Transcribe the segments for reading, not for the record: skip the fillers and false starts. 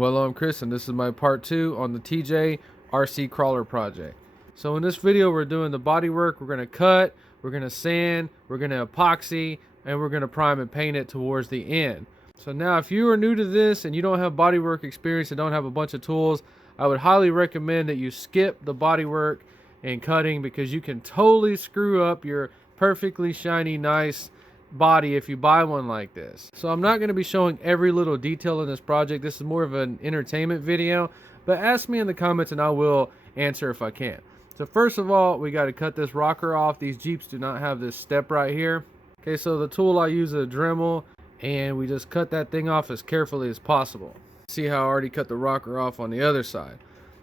Well, I'm Chris, and this is my part 2 on the TJ RC crawler project. So in this video, we're doing the body work. We're going to cut, we're going to sand, we're going to epoxy, and we're going to prime and paint it towards the end. So now, if you are new to this and you don't have body work experience and don't have a bunch of tools, I would highly recommend that you skip the body work and cutting, because you can totally screw up your perfectly shiny, nice body if you buy one like this. So I'm not going to be showing every little detail in this project. This is more of an entertainment video, but ask me in the comments and I will answer if I can. So first of all, we got to cut this rocker off. These Jeeps do not have this step right here. Okay, so the tool I use is a Dremel, and we just cut that thing off as carefully as possible. See how I already cut the rocker off on the other side.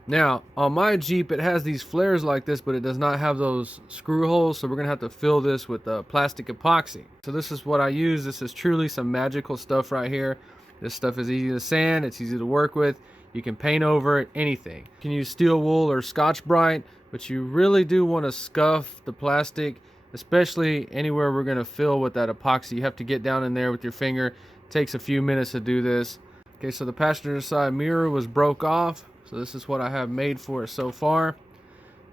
Now, on my Jeep, it has these flares like this, but it does not have those screw holes, so we're going to have to fill this with plastic epoxy. So this is what I use. This is truly some magical stuff right here. This stuff is easy to sand. It's easy to work with. You can paint over it, anything. You can use steel wool or Scotch-Brite, but you really do want to scuff the plastic, especially anywhere we're going to fill with that epoxy. You have to get down in there with your finger. It takes a few minutes to do this. Okay, so the passenger side mirror was broke off. So this is what I have made for it so far.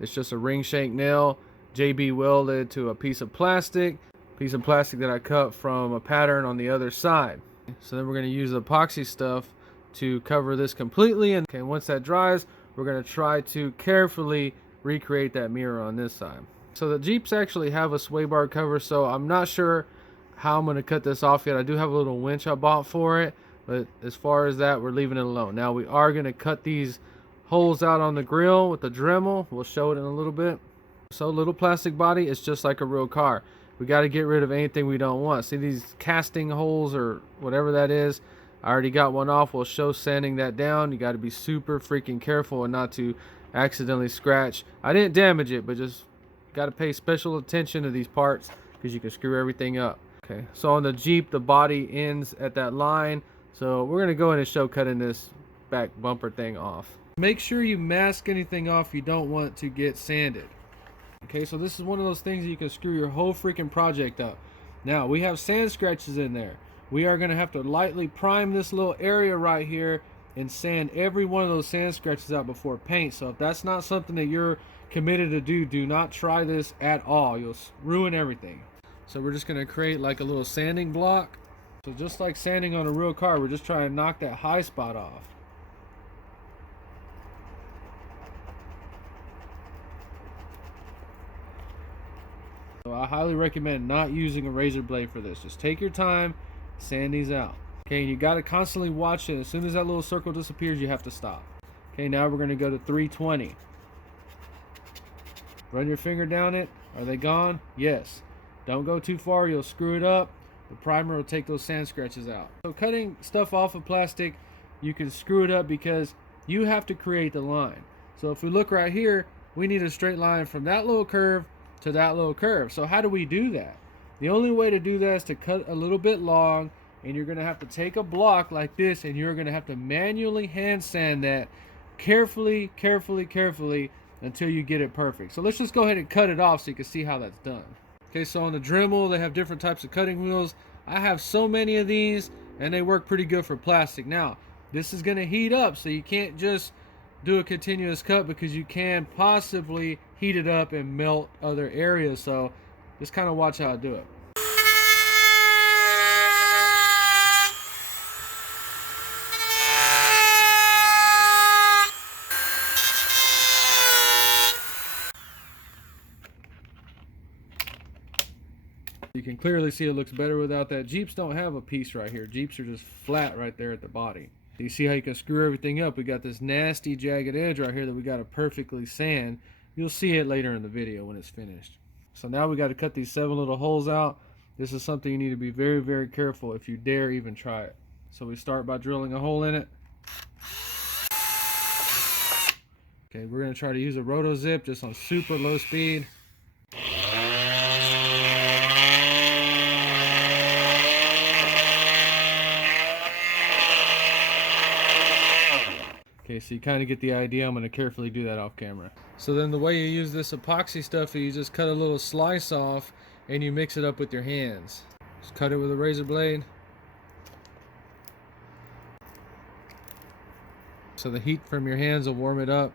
It's just a ring shank nail, JB welded to a piece of plastic that I cut from a pattern on the other side. So then we're going to use the epoxy stuff to cover this completely. And okay, once that dries, we're going to try to carefully recreate that mirror on this side. So the Jeeps actually have a sway bar cover, so I'm not sure how I'm going to cut this off yet. I do have a little winch I bought for it, but as far as that, we're leaving it alone. Now we are going to cut these holes out on the grill with the Dremel. We'll show it in a little bit. So little plastic body, it's just like a real car. We got to get rid of anything we don't want. See these casting holes or whatever that is? I already got one off. We'll show sanding that down. You got to be super freaking careful and not to accidentally scratch. I didn't damage it, but just got to pay special attention to these parts because you can screw everything up. Okay, so on the Jeep, the body ends at that line. So we're going to go in and show cutting this back bumper thing off. Make sure you mask anything off you don't want to get sanded. Okay, so this is one of those things that you can screw your whole freaking project up. Now, we have sand scratches in there. We are going to have to lightly prime this little area right here and sand every one of those sand scratches out before paint. So if that's not something that you're committed to do, do not try this at all. You'll ruin everything. So we're just going to create like a little sanding block. So just like sanding on a real car, we're just trying to knock that high spot off. So I highly recommend not using a razor blade for this. Just take your time, sand these out. Okay, and you got to constantly watch it. As soon as that little circle disappears, you have to stop. Okay, now we're going to go to 320. Run your finger down it. Are they gone? Yes. Don't go too far, you'll screw it up. The primer will take those sand scratches out. So cutting stuff off of plastic, you can screw it up because you have to create the line. So if we look right here, we need a straight line from that little curve to that little curve. So how do we do that? The only way to do that is to cut a little bit long, and you're going to have to take a block like this, and you're going to have to manually hand sand that carefully until you get it perfect. So let's just go ahead and cut it off so you can see how that's done. Okay, so on the Dremel, they have different types of cutting wheels. I have so many of these, and they work pretty good for plastic. Now, this is going to heat up, so you can't just do a continuous cut because you can possibly heat it up and melt other areas. So just kind of watch how I do it. You can clearly see it looks better without that. Jeeps don't have a piece right here. Jeeps are just flat right there at the body. You see how you can screw everything up. We got this nasty jagged edge right here that we got to perfectly sand. You'll see it later in the video when it's finished. So now we got to cut these 7 little holes out. This is something you need to be very careful if you dare even try it. So we start by drilling a hole in it. Okay, we're going to try to use a roto zip just on super low speed. Okay, so you kind of get the idea. I'm going to carefully do that off camera. So then the way you use this epoxy stuff is you just cut a little slice off and you mix it up with your hands. Just cut it with a razor blade. so the heat from your hands will warm it up.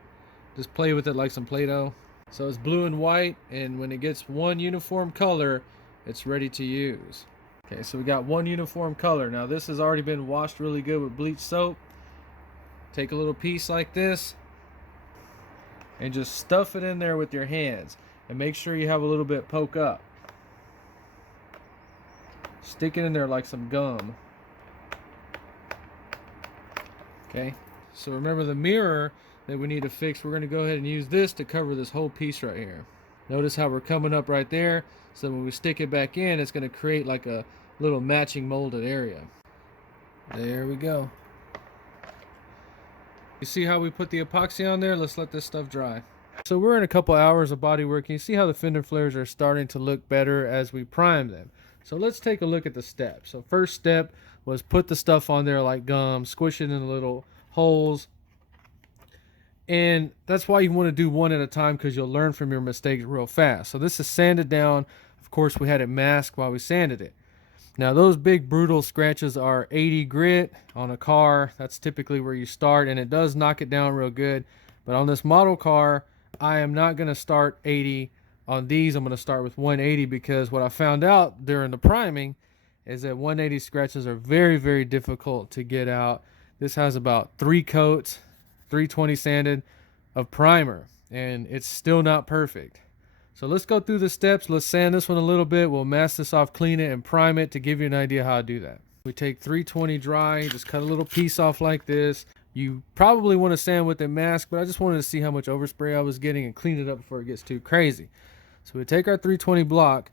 Just play with it like some Play-Doh. So it's blue and white, and when it gets one uniform color, it's ready to use. Okay, so we got one uniform color. Now this has already been washed really good with bleach soap. Take a little piece like this and just stuff it in there with your hands, and make sure you have a little bit poke up. Stick it in there like some gum. Okay, so remember the mirror that we need to fix. We're going to go ahead and use this to cover this whole piece right here. Notice how we're coming up right there, so when we stick it back in, it's going to create like a little matching molded area. There we go. You see how we put the epoxy on there? Let's let this stuff dry. So we're in a couple hours of body work. You see how the fender flares are starting to look better as we prime them. So let's take a look at the steps. So first step was put the stuff on there like gum, squish it in the little holes. And that's why you want to do one at a time, because you'll learn from your mistakes real fast. So this is sanded down. Of course, we had it masked while we sanded it. Now those big brutal scratches are 80 grit on a car. That's typically where you start, and it does knock it down real good. But on this model car, I am not going to start 80 on these. I'm going to start with 180, because what I found out during the priming is that 180 scratches are very, very difficult to get out. This has about 3 coats, 320 sanded of primer, and it's still not perfect. So let's go through the steps. Let's sand this one a little bit. We'll mask this off, clean it, and prime it to give you an idea how to do that. We take 320 dry, just cut a little piece off like this. You probably want to sand with it masked, but I just wanted to see how much overspray I was getting and clean it up before it gets too crazy. So we take our 320 block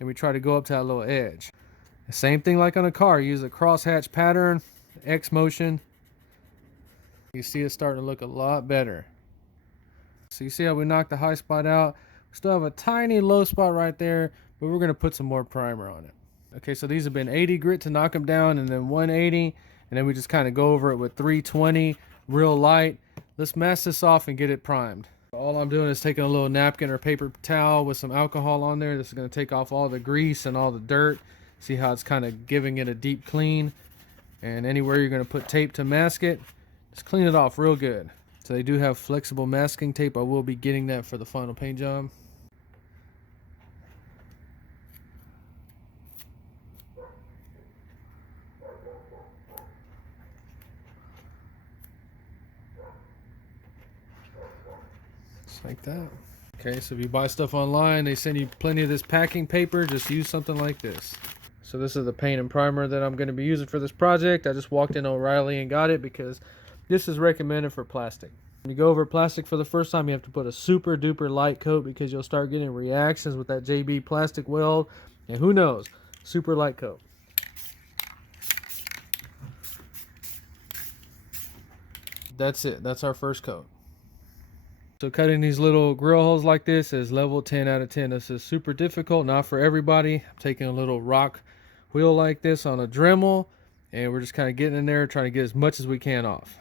and we try to go up to that little edge. The same thing like on a car. Use a crosshatch pattern, X motion. You see it's starting to look a lot better. So you see how we knocked the high spot out? We still have a tiny low spot right there, but we're going to put some more primer on it. Okay, so these have been 80 grit to knock them down, and then 180, and then we just kind of go over it with 320 real light. Let's mask this off and get it primed. All I'm doing is taking a little napkin or paper towel with some alcohol on there. This is going to take off all the grease and all the dirt. See how it's kind of giving it a deep clean. And anywhere you're going to put tape to mask it, just clean it off real good. So they do have flexible masking tape. I will be getting that for the final paint job. Just like that. Okay, so if you buy stuff online, they send you plenty of this packing paper. Just use something like this. So this is the paint and primer that I'm going to be using for this project. I just walked in O'Reilly and got it because this is recommended for plastic. When you go over plastic for the first time, you have to put a super duper light coat, because you'll start getting reactions with that JB plastic weld. And who knows, super light coat. That's it. That's our first coat. So cutting these little grill holes like this is level 10 out of 10. This is super difficult, not for everybody. I'm taking a little rock wheel like this on a Dremel, and we're just kind of getting in there, trying to get as much as we can off.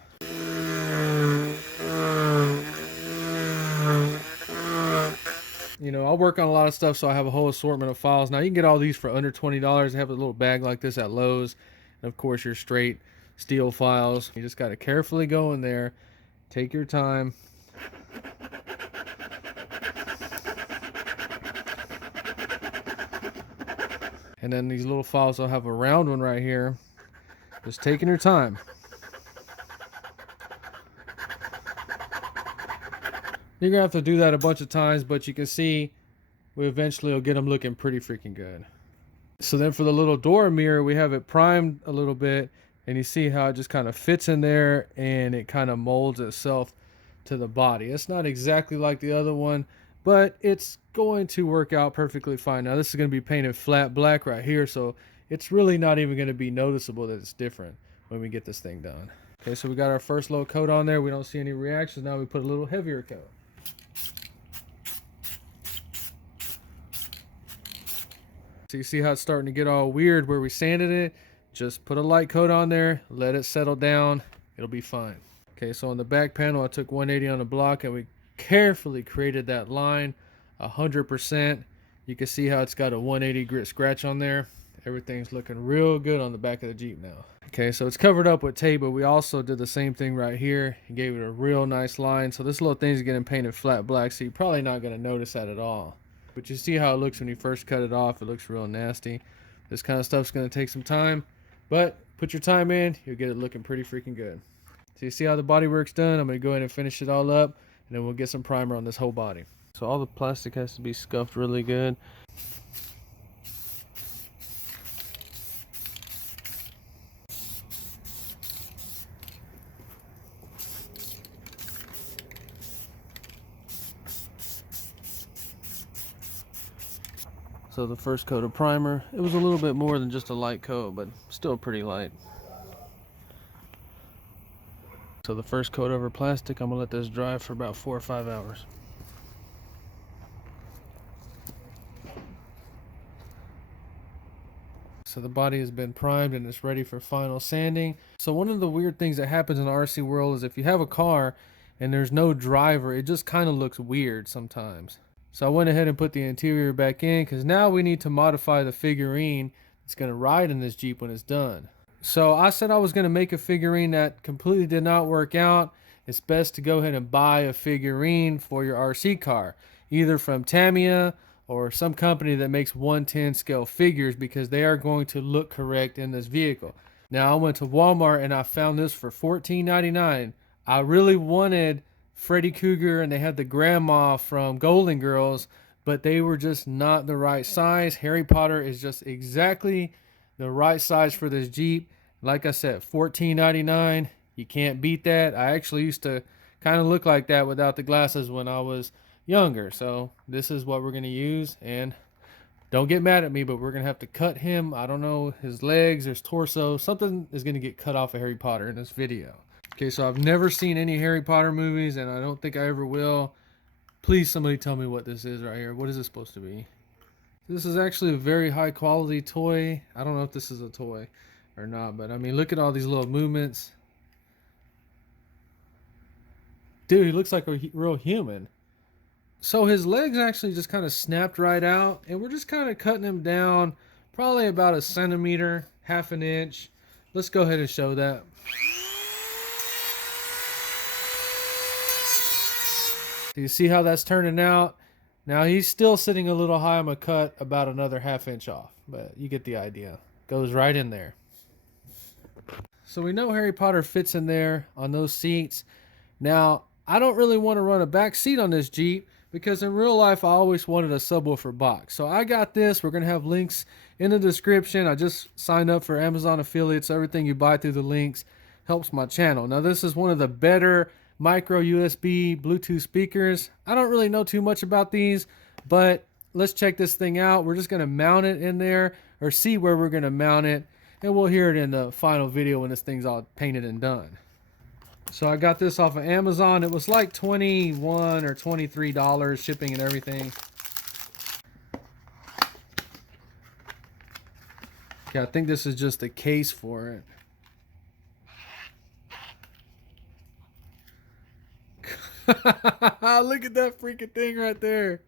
You know, I work on a lot of stuff, so I have a whole assortment of files. Now, you can get all these for under $20. They have a little bag like this at Lowe's. And, of course, your straight steel files. You just got to carefully go in there. Take your time. And then these little files will have a round one right here. Just taking your time. You're going to have to do that a bunch of times, but you can see we eventually will get them looking pretty freaking good. So then for the little door mirror, we have it primed a little bit, and you see how it just kind of fits in there and it kind of molds itself to the body. It's not exactly like the other one, but it's going to work out perfectly fine. Now this is going to be painted flat black right here, so it's really not even going to be noticeable that it's different when we get this thing done. Okay, so we got our first low coat on there. We don't see any reactions. Now we put a little heavier coat. So you see how it's starting to get all weird where we sanded it. Just put a light coat on there, let it settle down, it'll be fine. Okay, so on the back panel, I took 180 on the block and we carefully created that line 100%. You can see how it's got a 180 grit scratch on there. Everything's looking real good on the back of the Jeep now. Okay, so it's covered up with tape, but we also did the same thing right here and gave it a real nice line. So this little thing's getting painted flat black, so you're probably not going to notice that at all. But you see how it looks when you first cut it off. It looks real nasty. This kind of stuff's going to take some time, but put your time in, you'll get it looking pretty freaking good. So you see how the body work's done. I'm going to go ahead and finish it all up, and then we'll get some primer on this whole body. So all the plastic has to be scuffed really good. So the first coat of primer, it was a little bit more than just a light coat, but still pretty light. So the first coat over plastic, I'm gonna let this dry for about 4 or 5 hours. So the body has been primed and it's ready for final sanding. So one of the weird things that happens in the RC world is if you have a car and there's no driver, it just kind of looks weird sometimes. So I went ahead and put the interior back in because now we need to modify the figurine that's going to ride in this Jeep when it's done. So I said I was going to make a figurine that completely did not work out. It's best to go ahead and buy a figurine for your RC car, either from Tamiya or some company that makes 1/10 scale figures, because they are going to look correct in this vehicle. Now I went to Walmart and I found this for $14.99. I really wanted Freddy Cougar, and they had the grandma from Golden Girls, but they were just not the right size. Harry Potter is just exactly the right size for this Jeep. Like I said, $14.99. You can't beat that. I actually used to kind of look like that without the glasses when I was younger. So this is what we're going to use. And don't get mad at me, but we're going to have to cut him. I don't know, his legs, his torso. Something is going to get cut off of Harry Potter in this video. Okay, so I've never seen any Harry Potter movies, and I don't think I ever will. Please, somebody tell me what this is right here. What is this supposed to be? This is actually a very high quality toy. I don't know if this is a toy or not, but I mean, look at all these little movements. Dude, he looks like a real human. So his legs actually just kind of snapped right out, and we're just kind of cutting him down probably about 1 centimeter, half an inch. Let's go ahead and show that. So you see how that's turning out? Now he's still sitting a little high. I'm going to cut about another ½ inch off, but you get the idea. Goes right in there. So we know Harry Potter fits in there on those seats. Now, I don't really want to run a back seat on this Jeep because in real life I always wanted a subwoofer box. So I got this. We're going to have links in the description. I just signed up for Amazon affiliates. So everything you buy through the links helps my channel. Now this is one of the better micro USB Bluetooth speakers. I don't really know too much about these, but let's check this thing out. We're just going to mount it in there, or see where we're going to mount it, and we'll hear it in the final video when this thing's all painted and done. So I got this off of Amazon. It was like $21 or $23 shipping and everything. Yeah, I think this is just a case for it. Look at that freaking thing right there.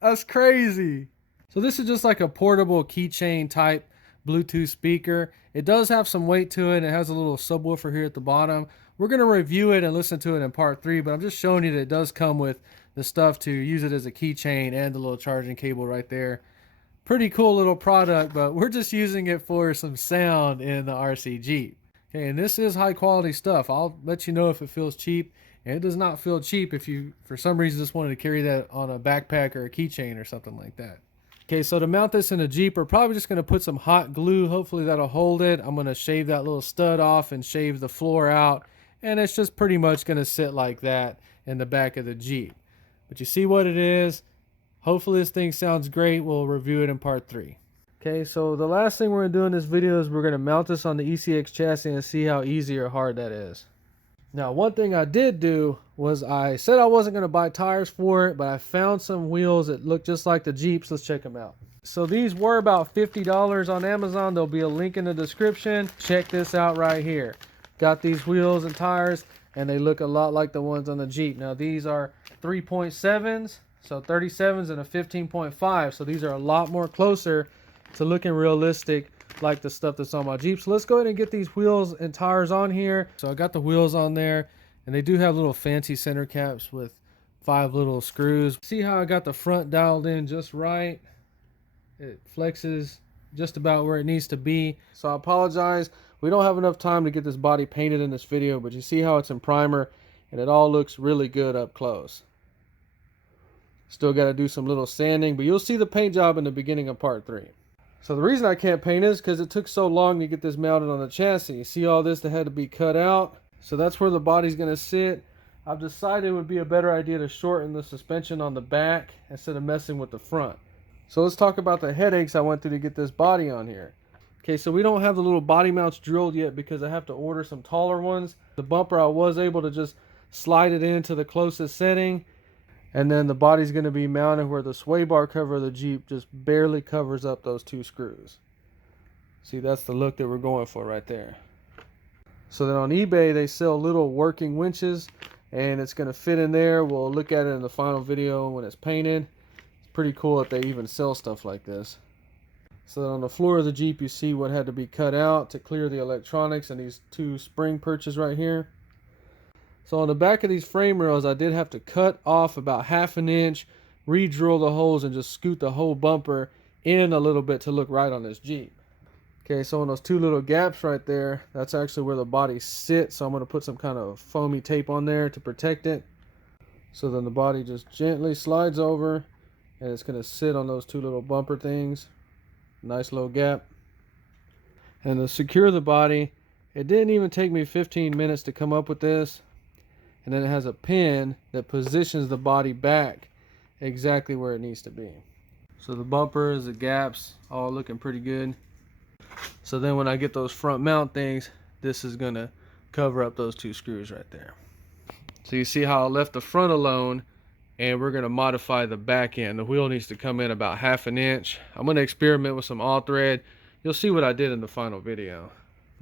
That's crazy. So this is just like a portable keychain type Bluetooth speaker. It does have some weight to it. It has a little subwoofer here at the bottom. We're going to review it and listen to it in part 3, but I'm just showing you that it does come with the stuff to use it as a keychain and the little charging cable right there. Pretty cool little product, but we're just using it for some sound in the RC Jeep. Okay, and this is high quality stuff. I'll let you know if it feels cheap, and it does not feel cheap if you, for some reason, just wanted to carry that on a backpack or a keychain or something like that. Okay, so to mount this in a Jeep, we're probably just going to put some hot glue. Hopefully that'll hold it. I'm going to shave that little stud off and shave the floor out, and it's just pretty much going to sit like that in the back of the Jeep. But you see what it is. Hopefully this thing sounds great. We'll review it in part 3. Okay, so the last thing we're going to do in this video is we're going to mount this on the ECX chassis and see how easy or hard that is. Now, one thing I did do was I said I wasn't going to buy tires for it, but I found some wheels that look just like the Jeeps. Let's check them out. So these were about $50 on Amazon. There'll be a link in the description. Check this out right here. Got these wheels and tires, and they look a lot like the ones on the Jeep. Now, these are 3.7s. So 37s and a 15.5. So these are a lot more closer to looking realistic like the stuff that's on my Jeep. So let's go ahead and get these wheels and tires on here. So I got the wheels on there, and they do have little fancy center caps with 5 little screws. See how I got the front dialed in just right? It flexes just about where it needs to be. So I apologize. We don't have enough time to get this body painted in this video, but you see how it's in primer, and it all looks really good up close. Still got to do some little sanding, but you'll see the paint job in the beginning of part 3. So the reason I can't paint is because it took so long to get this mounted on the chassis. You see all this that had to be cut out? So that's where the body's going to sit. I've decided it would be a better idea to shorten the suspension on the back instead of messing with the front. So let's talk about the headaches I went through to get this body on here. Okay, so we don't have the little body mounts drilled yet because I have to order some taller ones. The bumper, I was able to just slide it into the closest setting. And then the body's going to be mounted where the sway bar cover of the Jeep just barely covers up those 2 screws. See, that's the look that we're going for right there. So then on eBay, they sell little working winches, and it's going to fit in there. We'll look at it in the final video when it's painted. It's pretty cool that they even sell stuff like this. So then on the floor of the Jeep, you see what had to be cut out to clear the electronics and these 2 spring perches right here. So on the back of these frame rails, I did have to cut off about 1/2 inch, re-drill the holes, and just scoot the whole bumper in a little bit to look right on this Jeep. Okay, so on those 2 little gaps right there, that's actually where the body sits. So I'm going to put some kind of foamy tape on there to protect it. So then the body just gently slides over, and it's going to sit on those 2 little bumper things. Nice little gap. And to secure the body, it didn't even take me 15 minutes to come up with this. And then it has a pin that positions the body back exactly where it needs to be. So the bumpers, the gaps, all looking pretty good. So then when I get those front mount things, this is going to cover up those 2 screws right there. So you see how I left the front alone, and we're going to modify the back end. The wheel needs to come in about 1/2 inch. I'm going to experiment with some all thread. You'll see what I did in the final video.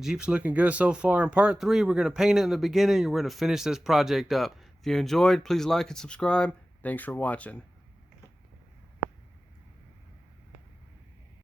Jeep's looking good so far. In part 3, we're going to paint it in the beginning, and we're going to finish this project up. If you enjoyed, please like and subscribe. Thanks for watching.